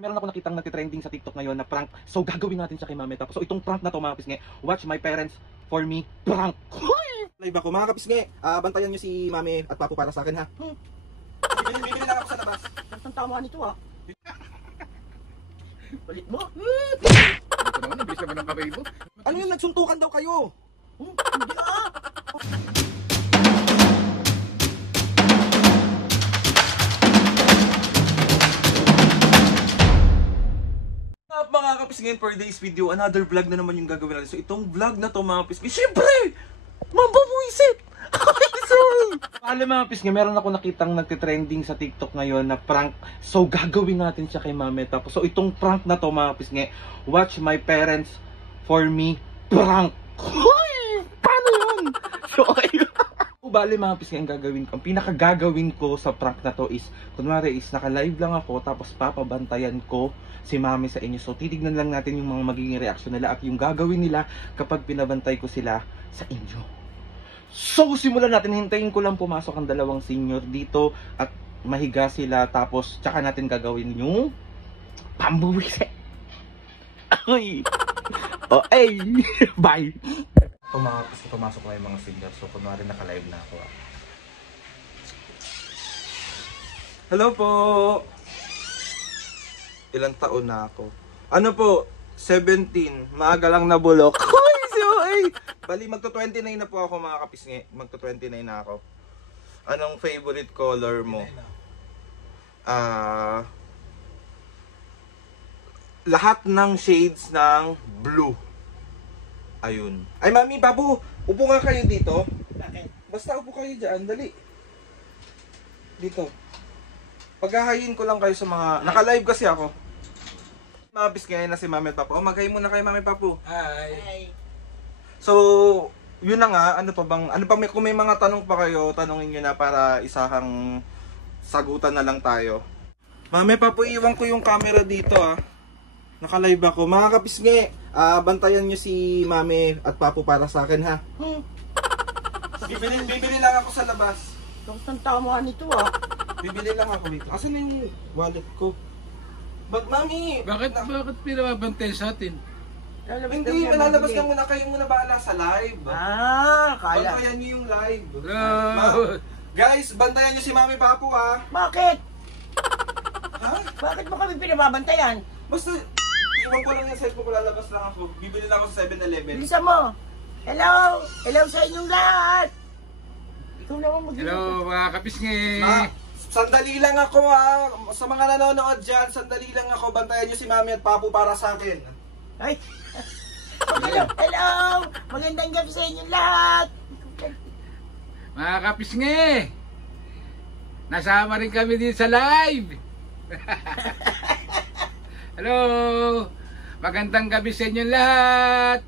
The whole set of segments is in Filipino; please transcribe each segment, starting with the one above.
Meron ako nakitang nagtitrending sa TikTok ngayon na prank. So gagawin natin siya kay Mami. Tapos so itong prank na to mga kapisngi, watch my parents for me prank. Live ako mga kapisngi. Bantayan niyo si Mami at Papu para sa akin ha. Bibili lang ako sa labas. Ang tama nito ah. Balik mo. Ito naman, nabilis naman ang kamay mo. Ano yun, nagsuntukan daw kayo? Hindi ah. Mga kapisngin, for today's video, another vlog na naman yung gagawin natin. So itong vlog na to mga kapisngin, syempre, mababuisit! Alam mga kapisngin, meron ako nakitang nagtitrending sa TikTok ngayon na prank. So gagawin natin siya kay Mami. Tapos so itong prank na to mga kapisngin, watch my parents for me prank. Paano yun? So ayun. Bali mga kapisngin, ang gagawin ko, ang pinakagagawin ko sa prank na to is, kunwari is naka-live lang ako, tapos papabantayan ko si Mami sa inyo. So titignan lang natin yung mga magiging reaksyon nila at yung gagawin nila kapag pinabantay ko sila sa inyo. So simulan natin, hintayin ko lang pumasok ang dalawang senior dito at mahiga sila, tapos tsaka natin gagawin yung pambuwise. Ay! Okay! Bye! Pumasok na yung mga senior. So kunwari naka-live na ako. Hello po! Ilang taon na ako? Ano po? 17. Maaga lang nabulok. Hoy! So, ay! Bali, magto-29 na po ako mga kapisngi. Magto-29 na ako. Anong favorite color mo? Lahat ng shades ng blue. Ayun. Ay, Mami, Babu! Upo nga kayo dito. Bakit? Basta upo kayo dyan. Dali. Dito. Paghahayin ko lang kayo sa mga... Naka-live kasi ako. Mabis ngayon na si Mami at Papu. Oh, maghayin muna kayo, Mami Papu. Hi. So, yun na nga. Ano pa bang... kung may mga tanong pa kayo, tanongin nyo na para isahang sagutan na lang tayo. Mami Papu, iwan ko yung camera dito ah. Naka-live ako. Mga kapisngi, bantayan nyo si Mami at Papu para sa akin ha. Bibili lang ako sa labas. Ang tama nito ah. Bibili lang ako dito. Asan na yung wallet ko? Mami! Bakit pinababantay sa atin? Hindi, malalabas lang muna kayo muna bahala sa live. Kala. Bantayan nyo yung live. Hello! Guys, bantayan nyo si Mami Papu ha. Bakit? Ha? Bakit mo kami pinababantayan? Basta, iwan ko lang yung cellphone ko, lalabas lang ako. Bibili lang ako sa 7-Eleven. Bilisan mo. Hello! Hello sa inyong lahat! Ikaw naman Hello mga kapisngi! Sandali lang ako ha. Sa mga nanonood dyan, sandali lang ako. Bantayan nyo si Mami at Papu para sa akin. Ay! Hello! Hello! Magandang gabi sa inyong lahat! Mga kapisngi! Nasama rin kami din sa live! Hello! Magandang gabi sa inyong lahat!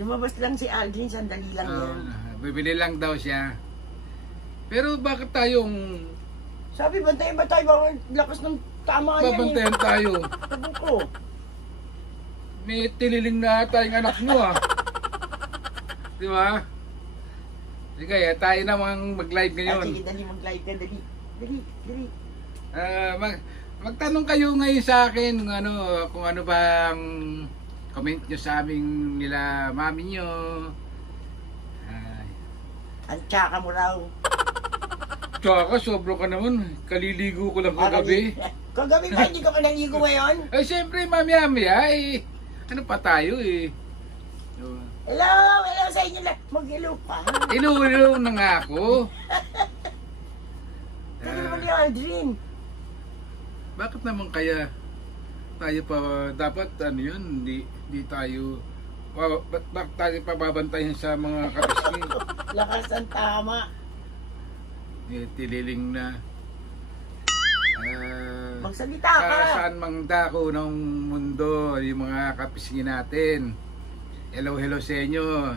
Lumabas lang si Aldrin, sandali lang yan. Bibili lang daw siya. Pero bakit tayong Sabi, bantayan ba tayo? Bawal lakas ng tama yan babantayan tayo? Sabi ko. May tiniling na tayong anak mo ah. Di ba? Sige, tayo namang mag-live ngayon. Sige, dali mag-live ka, dali. Dali. Magtanong kayo ngayon sa akin kung ano bang comment nyo sa aming nila mami nyo. Ang tsaka mo raw. Tsaka, sobro ka naman. Kaliligo ko lang kagabi. Kagabi ba? Hindi ka pa nangigo ngayon? Ay, siyempre, mami-mami, ano pa tayo eh. Hello! Hello sa inyo lahat. Mag-hello pa. Inuulo na nga ako. Kaya naman ni Aldrin. Bakit naman kaya tayo pa dapat hindi tayo bakit tayo pababantayan sa mga kapisngi? Lakas ang tama. Tililing na Magsalita ka. saan mang dako ng mundo yung mga kapisngi natin. Hello sa inyo.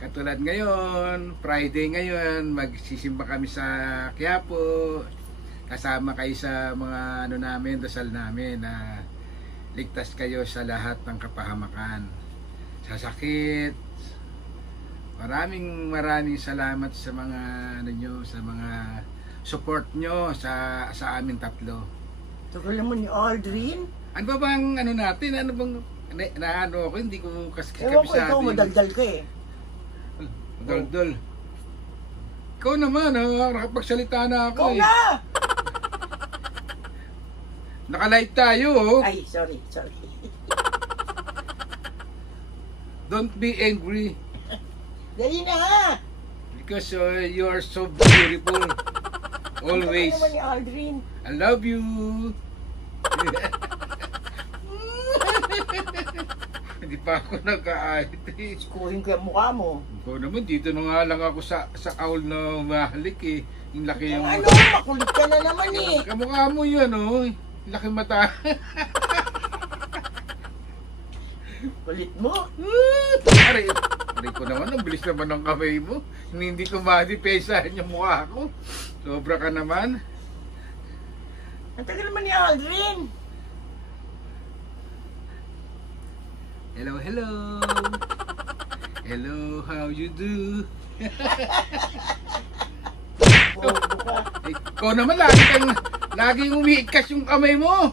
Katulad ngayon, Friday ngayon, magsisimba kami sa Quiapo. Kasama kayo sa mga namin, dasal namin na ligtas kayo sa lahat ng kapahamakan, sa sakit. Maraming salamat sa mga sa mga support nyo sa amin tatlo. Tagal naman ni Aldrin. Ano ba bang ano natin? Ano bang naano ako? Hindi ko Ewan ko, ikaw madaldal ka eh. Daldal. Ikaw naman, nakapagsalita na ako Ikaw eh. na! Naka-live tayo, oh. Ay, sorry. Don't be angry. Dali na ha! Because you are so beautiful. Always. Ang tagal naman ni Aldrin. I love you. Hindi pa ako nag-a-artist. Kuhin ko yung mukha mo. Ikaw naman, dito na nga lang ako sa kaul na mahalik eh. Yung laki yung... Ano, makulit ka na naman eh. Kamukha mo yun, oh. Yung laki mata. Kulit mo. Aray ko naman, ang bilis naman ng kamay mo. Hindi ko ma-depensahan yung mukha ko. Sobra ka naman. Ang tagal naman ni Aldrin. Hello, hello. Hello, how you do? Bobo ka. Ikaw naman, laging umiikas yung kamay mo.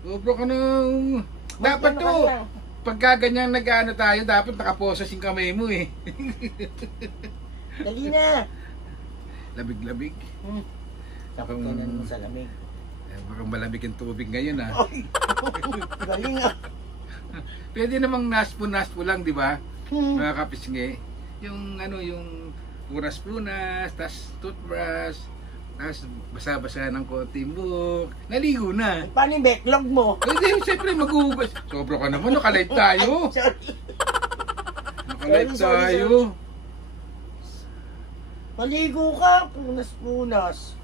Sobra ka nang... Dapat Ano to, ka na? pagka ganyan nag-ano tayo, dapat nakaposas yung kamay mo eh. Dali na. Labig-labig. Takot ka na naman sa lamig. Baka malamig yung tubig ngayon ah. Ay, galing ah. Pwede namang naspo-naspo lang, di ba? Hmm. Mga kapisngi. Yung ano, yung punas-punas, tas toothbrush, tas basa-basa ng konti buhok. Naligo na. Paano yung backlog mo? Hindi, siyempre maghuhugas. Sobra ka naman, nakalive tayo. Sorry. Nakalive Sorry. tayo. Maligo ka, punas-punas.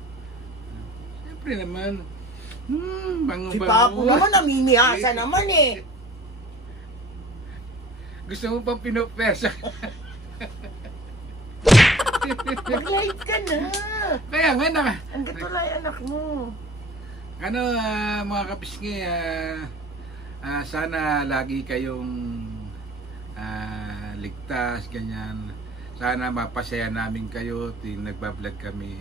Siyempre naman. Bango-bango. Si Papo naman, namimihasa naman eh. Gusto mo pang pinopesa? Mag-live ka na. Kaya nga na. Ang gatulay anak mo. Ano, mga kapisngi, sana lagi kayong ligtas, ganyan. Sana mapasaya namin kayo tuwing nagbablog kami.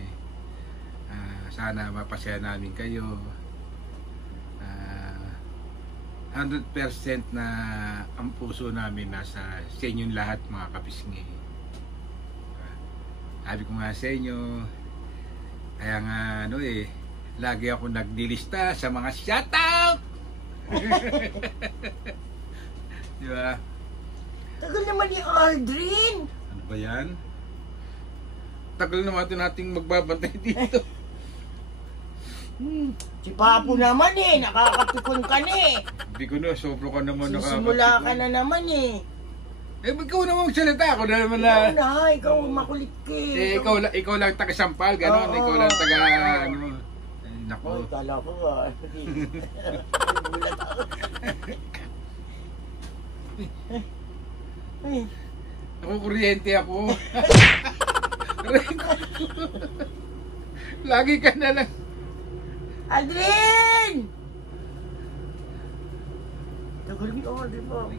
Sana mapasaya namin kayo. 100% na ang puso namin nasa sa inyong lahat, mga kapisngi. Sabi ko nga sa inyo, kaya nga ano eh, lagi ako nagdilista sa mga shoutout. Di ba? Tagal naman ni Aldrin. Ano ba yan? Tagal naman nating magbabantay dito. Si Papo naman eh, nakakatikon ka na eh. Hindi ko na, sobro ka naman Sisimula ka na naman eh. Eh, ikaw naman magsalita. Ako na naman Ikaw na. na, ikaw makulit ka eh. Ikaw lang taga-sampal, gano'n. Oo. Ikaw lang taga, ano. Ay, nako. Oh, kala ko ah. Nagulat ako. Ay, Ako kuryente ako. Lagi ka na lang. Aldrin! Tagal ni Aldrin po.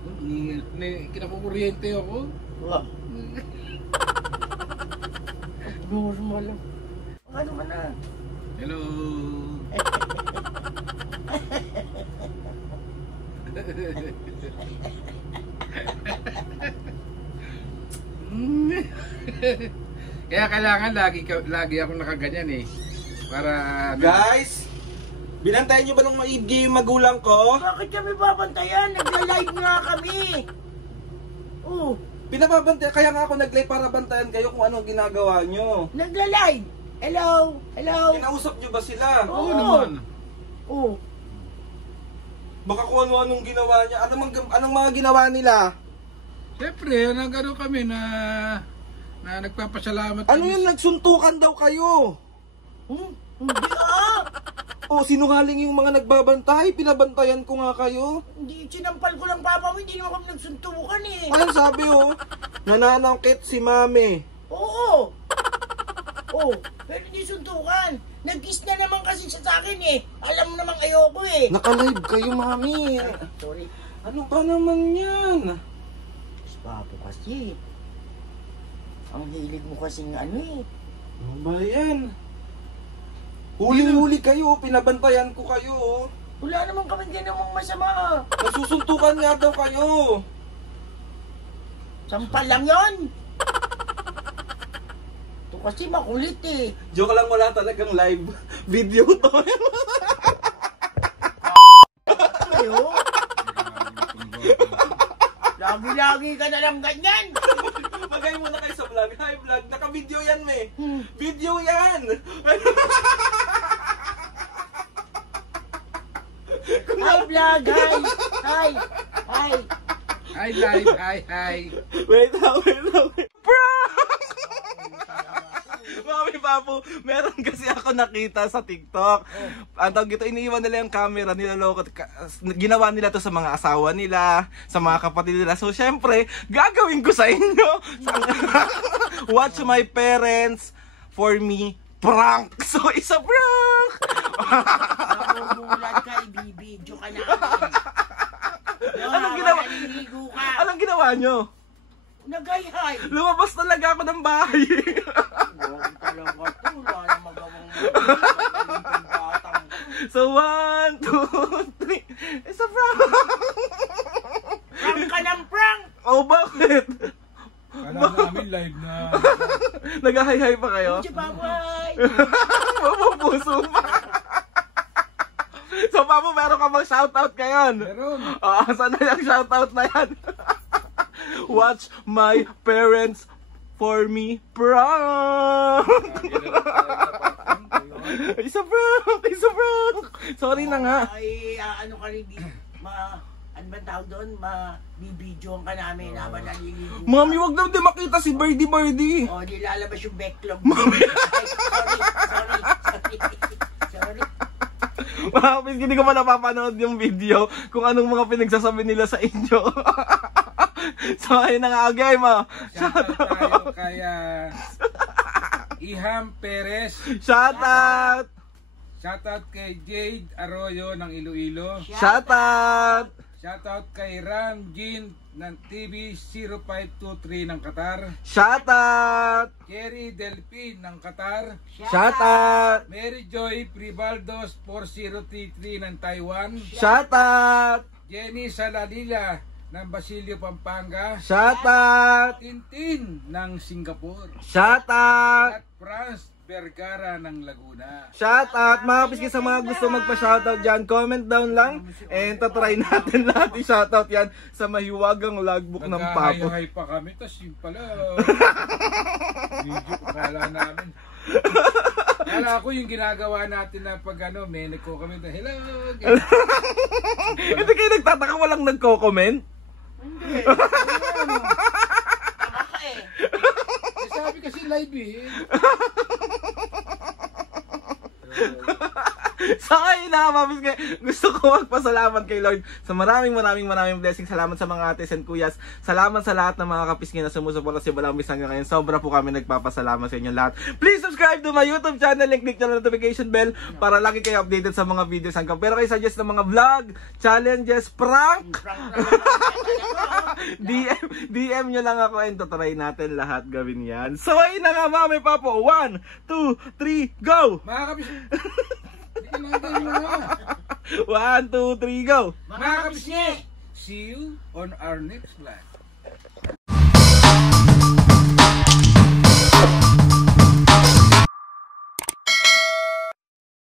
Kinakukuryente ako. Wah. Normal lang. Ano man na? Hello. Kaya kailangan lagi ako nakaganyan eh. Para Guys, binantayan nyo ba ng maigi yung magulang ko? Bakit kami babantayan? Nagla-live nga kami. Oh, Pinababantay, kaya nga ako nag-live para bantayan kayo kung anong ginagawa nyo. nagla-live. Hello? Hello? Kinausap nyo ba sila? Oo Oo. naman. Oh, Baka kung ano-anong ginawa niya. Anong mga ginawa nila? Siyempre, nagano kami na nagpapasalamat Ano kami. yun, nagsuntukan daw kayo? hindi ah. O, sinungaling yung mga nagbabantay? Pinabantayan ko nga kayo. Hindi, sinampal ko lang papa mo. Hindi naman kami nagsuntukan eh. Ayun sabi nananangkit si mami. Oo. Oh, pero hindi suntukan. Nag-kiss na naman kasi siya sa akin eh. Alam mo namang ayoko eh. Nakalive kayo, mami. Sorry. Ano ba naman yan? Papo kasi. Ang hilig mo kasing ano eh. Ano ba yan? Huling-huli kayo, pinabantayan ko kayo. Wala naman kami ginawang masama. Nasusuntukan nga daw kayo. Sampal lang yon. Ito kasi makulit eh. Joke lang, wala talagang live video to. Ayo. Lagi-lagi ka na lang ganyan. Magay muna kayo sa vlog. Hi vlog, naka-video yan me. Video yan. Hi vlog, hi. Hi live, hi. Wait lang. Prank! Mami Papo, meron kasi ako nakita sa TikTok. Ang tawag ito, iniiwan nila yung camera, nilaloko. Ginawa nila to sa mga asawa nila, sa mga kapatid nila. So, syempre, gagawin ko sa inyo. Watch my parents for me prank. So, isa prank! Namumulat ka, ibibidyo ka namin. Anong ginawa nyo? Nagayhay. Lumabas talaga ako ng bahay. Huwag talaga to. Wala na magawang batang. So, 1, 2, 3. It's a prank! Prank ka ng prank! Oh, bakit? Kala namin live na. Nag-hi-hi pa kayo? Hindi pa, boy! Mapupuso pa. So, Papo, meron ka bang shoutout ngayon? Meron. Saan na yung shoutout na yan? Watch my parents for me prank! Isa prank! Sorry na nga. Ay, ano ka rin di, ano ba tawag doon? Bibidyoan ka namin habang naliligo. Mami, wag daw din makita si Birdie. O, nilalabas yung backlog. Mami! Sorry. Mami, hindi ko pa napapanood yung video kung anong mga pinagsasabi nila sa inyo. So, ayun na nga, okay mo. Shoutout tayo kay Iham Perez. Shoutout! Shoutout kay Jade Arroyo ng Iloilo. Shoutout! Shoutout kay Ram Jean ng TV 0523 ng Qatar. Shoutout! Jerry Delpin ng Qatar. Shoutout! Mary Joy Pribaldos 4033 ng Taiwan. Shoutout! Jenny Saladilla ng Basilio, Pampanga. Shoutout! Tintin ng Singapore. Shoutout! At Franz Vergara ng Laguna. Shoutout! Mga piski sa mga gusto magpa-shoutout dyan, comment down lang and tatry natin lahat i-shoutout yan sa mahiwagang logbook ng Papo. Nag-hi-hi pa kami, tas yun pala. Video ko kala namin. Kala ko yung ginagawa natin na pag may nagko kami na hello. Hindi kayo nagtataka walang nagko-comment? Hindi. Tama ka eh. Sabi kasi live eh. So ayun na, mabis kayo. Gusto ko magpasalamat kay Lord sa maraming blessings. Salamat sa mga ates and kuyas. Salamat sa lahat ng mga kapisngin na sumusuporta si Balambis hanggang ngayon. Sobra po kami nagpapasalamat sa inyo lahat. Please subscribe to my YouTube channel and click the notification bell para lagi kayo updated sa mga videos hanggang. Pero kayo suggest ng mga vlog, challenges, prank, DM nyo lang ako and totry natin lahat gawin yan. So ayun na nga, Mami Papo. 1, 2, 3, go! Mga kapis... Hindi ka na. 1, 2, 3, go! Mga kapis... See you on our next vlog.